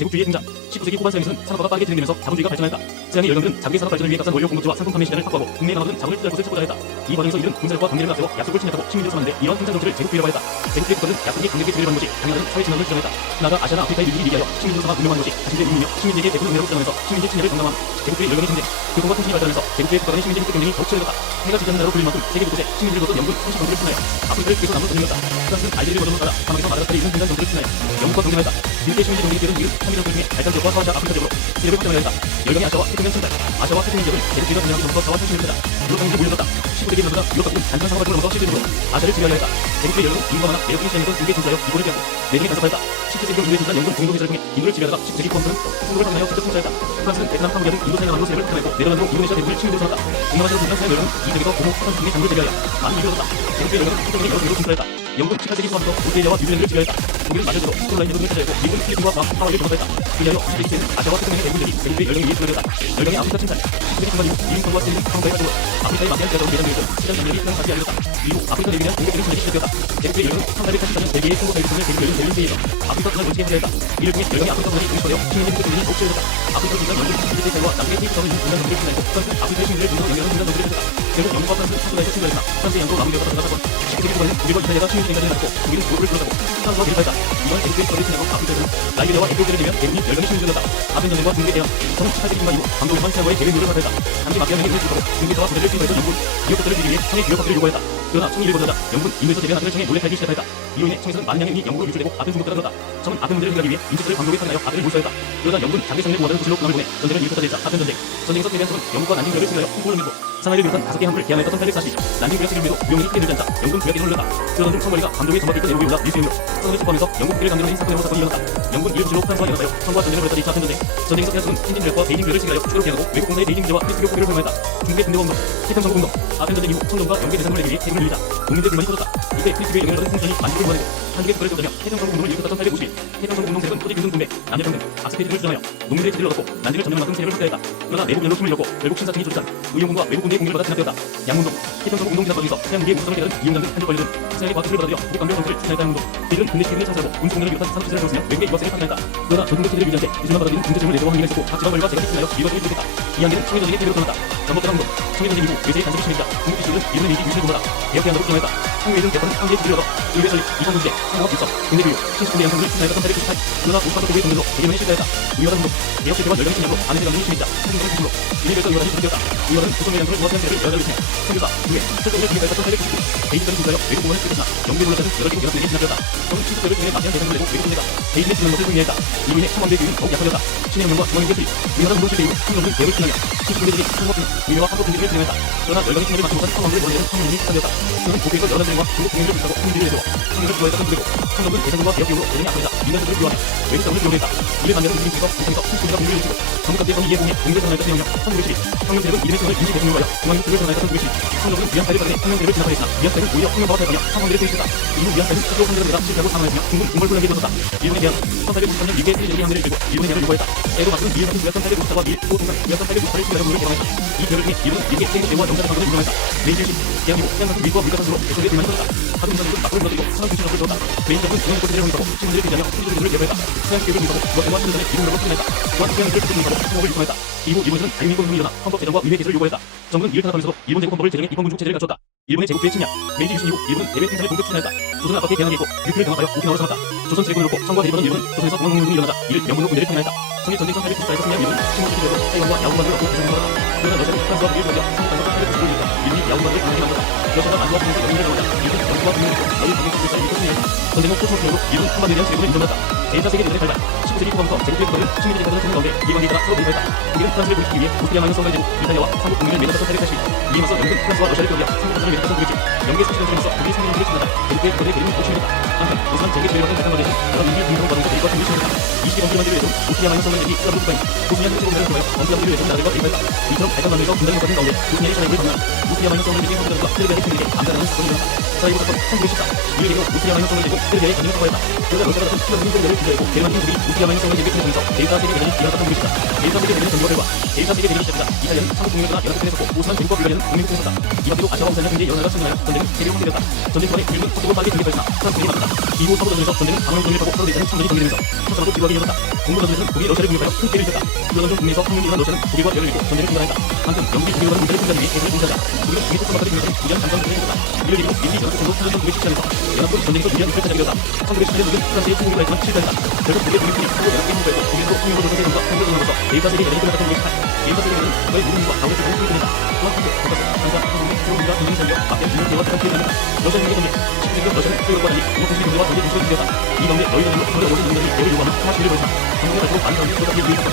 제국주의의 등장. 19세기 후반 서양에서는 산업화가 빠르게 진행되면서 자본주의가 발전하였다. 서양의 연령들은 자국의 산업 발전을 위해 값싼 원료 공급지와 상품 판매 시장을 확보하고 국내 강화도는 자본을 투자할 곳을 찾고자 했다. 이 과정에서 이들은 군사력과 관계를 앞세워 약속을 침략하고 식민지로 삼았는데 이런 생산 정치를 제국주의라고 했다. 제국주의 국가는 약속이 강력히 제재를 받는 것이 당연한 사회 진화론을 주장했다. 나아가 아시아나 아프리카의 민족이 얘기하여 식민지로 삼아 운명하는 것이 자신들의 민이며 식민지에게 대부분 은혜로 주장하면서 식민지 침략을 강남함. 제국주의 연령의 전쟁. 교통과 통신이 발전하면서 제국주의 국가 간의 식민지 흑백 경쟁이 더욱 치열해졌다. 해가 지지 않는 나라로 불릴 만큼 세계 곳곳에 식민지로부터 영국 통치 정부를 추진하여 아프리카를 계속 남으로 전쟁했다. 프랑스는 알제리를 거점으로 따라 사막에서 마다가스카르에 있는 분단 정부를 추진하여 영국과 경쟁하였다. 미국의 식민지 경쟁이 되던 이후 한미전 중에 발전 지역과 서아시아 아프리카 지역으로 세력을 확장하려 했다. 열강의 아시아와 태평양 침략. 아시아와 태평양 지역은 제국주의가 점령하기 전부터 자원 통신을 했다. 유럽 강국이 몰려들었다. 19세기 남부가 유럽 각국은 단순한 상업 발전을 넘어 실제적으로 아시아를 지배하려 했다. 제국주의 여론은 인구가 많아 매력적인 시장이던 중국에 진출하여 이권을 빼앗고 내중에 간섭하였다. 17세기 중국에 진출한 영국은 공동 회사를 통해 인도를 지배하다가 19세기 프랑스는 중국을 확인하여 직접 통치하였다. 프랑스는 베트남, 캄보디아 등 인도 사이만으로 세력을 확장했고 네덜란드로 인도네시아 대부분을 침입으로 삼았다. 동남아시아로 진출한 서양 여론은 이 지역에서 고모 화산 중의 장군을 제거하여 많은 이익을 얻었다. 제국주의 여론은 세계적인 여러 지역으로 진출하였다. 영국은 18세기 초반부터 오스트레일리아와 뉴질랜드를 지배하였다. 독일은 마저대로 폴란드 등을 차지하였고 미국은 필리핀과 하와이를 점령했다. 그리하여 20세기 때는 아시아와 태평양의 대부분들이 제국주의 연령에 의해 출현했다. 연령의 아프리카 침탈. 19세기 중반 이후 미국 정부와 스페인은 한국과의 활동으로 아프리카의 마피아 지하적으로 매장되었던 시장 장벽이 다시 알려졌다. 미국 아프리카 대륙에 대한 공격적인 침략이 시작되었다. 제국주의 연령은 1884년 벨기에의 콩고 대륙선을 대륙 열린 대륙세에서 아프리카 군을 원칙에 하려했다. 이를 통해 연령의 아프리카 군이 공격되어 식민지 흑백 경쟁이 더욱 치열해졌다. 아프리카 군은 영국 17세기 사이와 남쪽의 테이프섬을 있는 분단 정부를 추진하였고 프랑스는 아프리카의 식민지를 문으로 연결하는 분단 정부를 펼쳤다. 결국 영국과 프랑스는 상부에서 충돌했으나 프랑스의 양도 남은 되었다 사건. 19세기 초반에는 독일과 이탈리아가 식민지 행사를 낳고 독일은 도로를 둘러싸고 프랑스와 대립하였다. 이번 제국주의 국가를 침략한 아프리카에서는 라이베리아와 에티오피아를 제외한 대부분이 연령의 식민지였다. 아펜 전쟁과 중국에 대한 저는 18세기 중반 이후 방도에만 세월의 개변 노력을 하였다. 당시 마피아명의 힘을 주도하고 중국에서와 부대를 투입하였던 영국은 기업 것들을 지기 위해 청의 교역 확대를 요구했다. 그러나 청일을 거절하자 영국은 인도에서 재배한 아들을 청에 몰래 팔기 시작하였다. 이로 인해 청에서는 많은 양의 인이 영국으로 유출되고 아펜 중국까지 들었다. 청은 아펜 문제를 해결하기 위해 인체들을 방도에 파견하여 아들을 몰수하였다. 그러다 영국은 자기 청일을 구하는 구실로 군함을 보내 전쟁을 일으켰다 되자 아펜 전쟁. 전쟁에서 패배한 청은 영국과 난징 교역을 승하여 홍보를 내고 상하이를 비롯한 5개 항구를 개항하였던 1842. 난징 교역 체결에도 무용이 크게 늘지 않자 영국은 교역에 올렸다. 그러던 중 청머리가 방도의 전막을 끌고 내려오기 올라 밀수행으로 성을 집포하면서 영국 국기를 강제로 인 사건으로 사건이 일어났다. 영국은 이를 주로 프랑스와 연합하여 청과 전쟁을 벌였다. 2차 아펜 전쟁. 전쟁에서 패한 청은 신진 교역과 베이징 교역을 체결하여 추가로 개항하고 외국 공사의 베이징 교와 필수 교역 포기를 허용하였다. 중국의 군대 공동, 태평 정부 공동, 아펜 전쟁 이후 청정과 영국의 대상을 내기 위해 태국을 밀자 농민들 불만이 터졌다. 이때 필리핀의 영향을 얻은 풍선이 만주를 모아내고 한국의 국가를 세우자며 태평 정부 공동을 일으켰다. 1851 태평 정부 공동 세력은 토지 균등 분배, 남녀평등, 악스페이트를 주장하여 농민들의 지지를 얻었고 난징을 점령한 만큼 세력을 확대했다. 그러나 내부 연로 힘을 잃었고 결국 신사층이 조직한 의용군과 외국 군대의 공격을 받아 진압되었다. 양문동, 태평 정부 공동 진압 과정에서 서양 무기의 무서움을 깨달은 이용장 등 한쪽 관료는 서양의 과학기술을 받아들여 북 강력 정치를 추진했다. 양문동 이들은 군대 시민을 창설하고 군수 공연을 비롯한 산업 시설을 세웠으며 외국의 유학생을 파견했다. 그러나 전국의 체제를 유지할 때 이들만 받아들이는 군대질을 내세워 항의를 했고 각 지방관리가 제각기 추진하여 이것을 일으켰다. 이 항의는 청일 전쟁의 태도로 드러났다. 전복대항 운동, 청일 전쟁 이후 외세의 간섭이 심해지자 중국 기술은 이들의 의지 유지를 도모하다 개혁해한다고 주장했다. 한국에는 대파는 한국의 지지를 얻어 의회 설립, 이성군제, 상호업 입성, 군대 교육, 신식군대 양성을 추진하였다. 1898 그러나 우파도 도구의 동료로 대결에 실패했다. 의화단 운동, 개혁 실패와 연령의 침략으로 안에서 강등이 심해지자 한국의 기술로 이래서 의화단이 부정되었다. 의화단은 조선의 양성을 도와주는 세력을 여자를 지내 선교사, 교회, 철도를 기획하였다. 1899 베이징까지 군사여 외국 공원을 쓰였으나 영국의 물러자는 여러 기국 연합군에게 진압되었다. 저는 신식대를 통해 마피아 대상을 내고 외국 군대가 베이징에 지는 것을 승리했다. 이로 인해 청와대의 교육은 더욱 약화되었다. 신의 명령과 중앙인의 투입, 의화단 운동 실패 이후 청정은 대역을 추진하며 신식군대들이 청와대 의회와 합법 통제를 진행했다. 그러나 열강의 침략을 막지 못한 청왕들을 원내는 청문이 시작되었다. 그는 고개에서 여러 전쟁과 중국 국민을 불사고 흥미를 내세워 청문을 주도했던 군대고 청정은 대상군과 개혁 기업으로 여전히 악화되자 민간들을 비워하며 외국 자원을 비워냈다. 이를 반대로 무슬림에서 북한에서 신식군과 공유를 일으키고 전국 각지의 정의의 공에 공유를 선언했던 혁명 1912 혁명 세력은 이들의 시험을 임시 대통령으로 하여 중앙인국을 선언했던 1912 청정은 위안파를 받아내 혁명 세력을 진압하였으나 위안파는 오히려 혁명과와 대항하여 상황들을 투입했다. 이후 위안파는 스스로 선전을 내다 실패하고 사망하였으며 중국은 궁궐 혼란기에 들어섰다. 일본에 대한 1893년 미국의 필리핀이 항해를 이끌고 일본의 대항을 요구했다. 에도 막은 미일 같은 위안 1894와 미일 또 동상 위안 1898을 추가하여 문을 개방했다. 이 결을 통해 일본은 미국의 태국 대우와 영자를 방문을 인정했다. 메이지 70 대한민국 태양 같은 미국과 물가 상으로 대통령의 불만이 터졌다. 하도 문장은 막을 불러들이고 천원 중심을 세웠다. 메이저는 중앙국 체제를 확립하고 시민들을 비자며 통일주의를 제거했다. 서양 기업을 무사고 유학생과 청년의 이동력을 추진했다. 또한 서양을 부동하고 통합을 유통했다. 이후 일본에서는 자유민국운동이 일어나 헌법 제정과 의회 개설을 요구했다. 정부는 이를 탄압하면서도 일본 제국 헌법을 제정해 입헌군주국 체제를 갖췄다. 일본의 제국주의 침략, 메이지 유신 이후 일본은 대외 통찰을 본격 추진했다. 조선은 앞밖에 개항했고 육해를 병합하여 오키나와로 삼았다. 조선 제국을 놓고 청과 대립하던 일본은 조선에서 공항운동이 일어나자 이를 명분으로 군대를 평양했다. 청일 전쟁 1894에서 승리한 일본은 식민지들로 타이완과 야구만을 얻고 구성받았다. 그러나 러시아는 프랑스와 미국을 공격, 한국 간섭과 1895를 일으켜 일본이 야구만을 강하게 만들었다. 러시아가 만주와 중국의 영향을 들어가자 일본 영국과 국민을 놓고 자유 방역 국제사를 일으켜 승리했다. 전쟁 후 포스트로 일본 한반도에 대한 제국을 인정했다. 제1차 세계대전의 발발, 19세기 후반부터 제국주의 국가는 식민지 제국을 찾는 가운데 이 관계에 따라 서로 대립했다. 독일은 프랑스를 고립시키기 위해 오스트리아 망은 성과를 제국, 이탈리아와 삼국 동맹을 맺었던 1882. 이에 맞서 영국은 프랑스와 러시아를 격리하여 삼국 관전을 맺었던 1907. 영국의 수치를 통해서 독일의 식민지를 침략하자 제국주의 국가들의 대립은 고침했다. 한편 오스만 전개 제외받은 대상과제에서 여러 민주주의 공동 과정과 대립과 중립을 침략했다. 20개 범죄 만들을 내도 오스트리아 망은 성장력이 수라로 국가인 보스니아 herzegovina를 통하여 엄청난 우리를 외쳐 나라들과 대립하였다. 이처럼 발전 만들어서 분단을 받은 가운데 보스니아의 샤이브를 방문한 오스트리아 마이너성을 내린 성장과 세르비아의 팀에게 암살하는 사건이 일어났다. 샤이브 사건 1914 이를 계기로 오스트리아 마이너성을 내고 세르비아의 전쟁을 선포하였다. 그러자 러시아가 같은 수많은 문제를 주저했고 게르만 힘들이 오스트리아 마이너성을 내게 통해서 제1차 세계대전이 일어났다는 것이다. 제1차 세계대전 전과 결과 제1차 세계대전이 시작되자 이탈리아는 삼국 동맹을 떠나 연합국에 섰고 보스는 중국과 불가리아는 동맹국에 섰다. 이 밖에도 아시아와 오세아니아 등지의 여러 나라가 참여하여 전쟁은 세계로 확대되었다. 전쟁 동안에 미국은 서쪽으로 빠르게 진격하였으나 프랑스군이 막았다. 이후 서부전선에서 전쟁은 방어를 독립하고 서로 대전은 참전이 전개되면서 서서로 지루하게 이어졌다. 동부전선에서는 독일이 러시아를 공격하여 큰 피해를 입혔다. 불러던 국내에서 폭력이 일어난 러시아는 독일과 대결을 이고 전쟁을 중단했다. 한편 영국이 독일과는 문제를 풀자기 위해 대전을 공시하자 독일은 중립 특성마다를 이루는 무리한 장전 전쟁을 했다. 이를 이기고 밀리 전투선도 사전 전국에 실시하면서 연합군 전쟁에서 유리한 목표를 차지하게 되었다. 1917년 독일은 프랑스의 침공을 가했지만 실패했다. 결국 독일의 독립군이 한국 연합국에 행보했고 독일도 통일로 조선 세력과 통일을 통하면서 제1차 세계대전이 끝났다는 것이다. 제1차 세계대전은 국가의 모든 힘과 가오의 세력을 통일했다. 또한 한국, 독가스, 한자, 한국의 새로운과 전쟁 전력, 막대 중국대와 대전 피해를 당했다. 러시아 중국의 전쟁, 19세기 러시아는 소유럽과 달리 공동체의 경제와 전쟁 진출을 준비했다. 이 가운데 너희 정도 서울의 오는 농민들이 대를 요구하며 하나 시위를 벌였으나 전국의 발표로 많은 사람들이 그것까지 유입했다.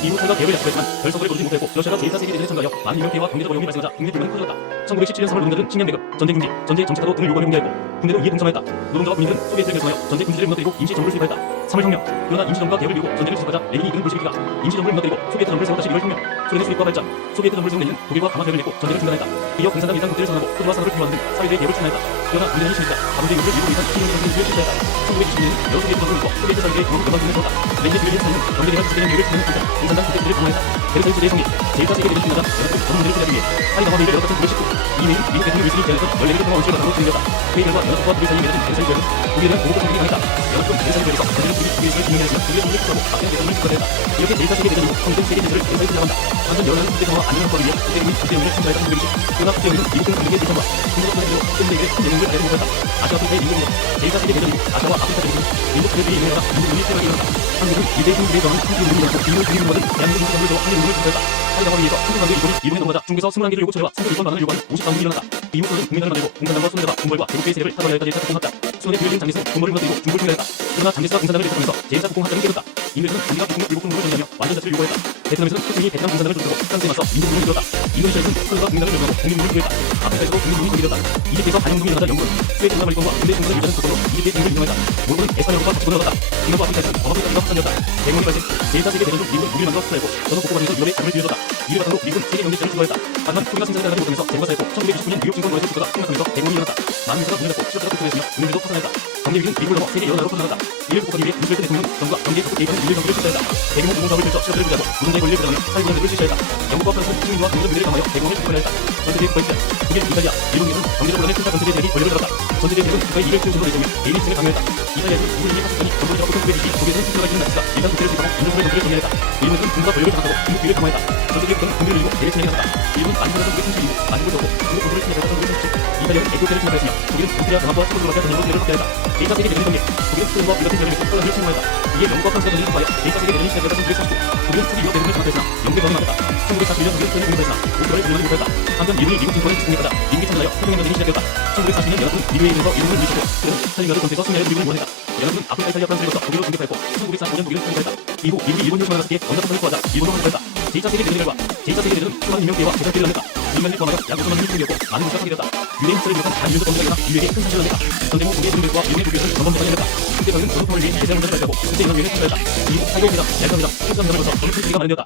이후 서울과 대를 약속했지만 결석을 거두지 못했고 러시아가 제1차 세계대전에 참가하여 많은 인명피해와 경제적 어려움이 발생하자 국내 불만이 커졌다. 1917년 3월 노동자들은 칙령대급, 전쟁 금지, 전쟁 정책타도 등을 요구하며 공개했고 국내도 이에 동참하였다. 노동자와 국민들은 소비에트를 결성하여 전쟁 금지를 무너뜨리고 임시정부를 수립하였다. 3월 혁명. 그러나 임시정부가 대열을 이루고 전쟁을 시작하자 레닌이 이끄는 볼셰비키가 임시정부를 무너뜨리고 소비에트 정부를 세웠다시 1월 혁명. 소련의 수립과 발전. 소비에트 정부를 세운 레닌은 독일과 강화 대열을 냈고 전쟁을 중단했다. 이어 공산당 일당 국제를 선언하고 포도와 산업을 규모하는 등 사회주의 개혁을 추진했다. 그러나 우리나라는 심지어 자본주의 요구를 일부 이상 신용의 정부를 실시했다. 1920년에는 여러 소비에트 정부를 이끌고 소비에트 사회주의 강화를 전반적으로 세웠다. 레닌의 뒤를 이은 사회는 경제개발 주제된 요구를 추진하는 공산, 공산당 국제주의를 강화했다. 베르사유 제대의 성립, 제1차 세계대전 중단자 연합국 전문대를 투자하기 위해 파리 강화 회의를 열었던 919. 이 회의는 미국 대통령 윌슨이 제안했던 14개의 통화 원칙을 바탕으로 진행되었다. 회의 결과 연합국과 독일 사이에 맺어진 베르사유 조약은 독일에 대한 보호권 선택이 강했다. 연합국 베르사유 조약에서 전쟁은 독일이 독일을 증명했지만 독일의 독립을 추구하고 박대한 대선을 축하했다. 이렇게 제1차 세계대전이고 성공 세계대전을 베르사유 투자한다. 한편 여러 나라는 국제 평화와 안전을 확보하기 위해 국제국민 국제연맹을 참가했다는 소리이지. 그러나 국제연맹은 미국과 미국의 대전과 중국과 소련으로 세계대회에 전쟁을 알지 못했다. 아시아 아프리카의 인구는 제1차 세계대전 이후 아시아와 아프리카 대륙은 인도 자녀들이 인해가 인도 문명이 퇴각이 일어났다. 한국은 유대인 중국의 저항은 한국 운동을 일으켰고 인도 중립 운동은 대한민국 민주당을 저와 한일 운동을 주도했다. 파리 강화 회의에서 한국 강대 일본이 일본에 넘어가자 중국에서 21개를 요구 처리와 3,200만 원을 요구하는 50강군이 일어났다. 이후 소련은 국민을 만들고 공산당과 소련과 궁궐과 대국주의 세력을 타도하여 여기까지 작동했다. 수원의 비열진 장제스는 궁궐을 무너뜨리고 중국을 통일했다. 그러나 장제스가 공산당을 일으키면서 제1차 국공 합작이 깨졌다. 인도에서는 우리가 미국 군부를 정리하며 완전 자치를 요구했다. 베트남에서는 푸틴이 베트남 공산당을 조직하고 프랑스에 맞서 민족군을 이뤘다. 인도네시아에서는 서울과 국민당을 명하고 국민군을 구했다. 아프리카에서도 국민군이 정리됐다. 이집트에서 반영군이 일어나자 영국은 스웨덴 문화발전과 군대 총선을 유지하는 조건으로 이집트의 등을 인정했다. 모로코는 에스파뇰과 같이 돈을 얻었다. 싱가포르 아프리카에서는 범아프리카가 확산되었다. 대공이 발생, 제1차 세계대전 중 미국은 무기를 만들어 투자했고 전후 복고반에서 유럽의 자금을 들여줬다. 이를 바탕으로 미국은 세계 경제시장을 주도했다. 하지만 소비가 생산이 나가지 못하면서 재고가 쌓였고 1999년 뉴욕 증권거래소 주가가 폭락하면서 대공이 일어났다. 많은 회사가 문을 닫고 취업자가 급증했으며 금융도 파산했다. 경제 위기는 미국을 넘어 세계 여러 나라로 퍼져나갔다. 이를 극복하기 위해 루스벨트 대통령은 정부가 경제에 적극 개입하는 인류 정부를 실시했다. 대규모 노동조합을 펼쳐 취업자를 부자고 노동자의 권리를 보장하는 사회보장제를 실시했다. 영국과 프랑스는 시민과 경제적 문제를 강화하여 대공을 국가화했다. 전세대의 국가이자 독일, 이탈리아, 일본에서는 경제적 논란에 투자 전세대 대학이 권력을 잡았다. 전세대 대학은 국가의 이익을 키우는 내세우며 개인 희생을 강요했다. 이탈리아에서는 독일인이 파수꾼이 정부를 잡고 독일의 지지, 독일에서는 투자가 있는 나치가 일단 국제를 수립하고 민족의 정부를 정리했다. 일본은 중국과 권력을 장악하고 중국 비를 강화했다. 전세대의 국가는 군대를 이기고 대외 침략을 하다. 일본은 만주나라 중국의 침략이고 만주를 잡고 중국 군부를 침략하다 1937. 이탈리아는 에티오피아를 침략했으며 독일은 오스트리아 병합과 스코틀랜드와 전쟁으로 세력을 확대했다. 제1차 세계대전의 전개, 독일은 스페인과 유럽의 전쟁을 맺고 폴란드를 침공했다. 이에 영국과 프랑스가 전쟁을 선포하여 제1차 세계대전이 시작되었다. 1949. 독일은 초기 유럽 대륙을 장악했으나 영국의 전쟁이 막혔다. 1941년 독일은 소련을 공격했으나 오스트리아를 공격하지 못했다. 한편 일본이 미국 진포를 집중했다. 미국이 참전하여 태평양 전쟁이 시작되었다. 1942년 연합군은 미국에 의해서 일본을 물리쳤고 소련은 스탈린그라드 전투에서 승리하여 미국을 원했다. 연합군은 아프리카, 이탈리아, 프랑스를 거쳐 독일로 공격하였고 1945년 독일은 통일했다. 이후 미국이 일본 혈통을 나서기에 전자폭탄을 구하자 일본으로 항복했다. 제1차 세계대전의 결과 제1차 세계대전은 수많은 인명피해와 재산피해를 낳았다. 인간을 포함하여 약 5천만 명이 희생되었고 많은 곳이 파괴되었다. 유대인 숫자를 비롯한 반인류적 범죄가 일어나 인류에게 큰 상실을 낳았다. 전쟁 후 독일의 독일과 일본의 독일은 전범대가 일어났다. 국제사회는 전투통을 위해 대세운전을 발표하고 국제인원위원회를 창설했다. 이후 타이거 회담, 얄타 회담, 필수담 회담을 거쳐 전투 체제가 마련되었다.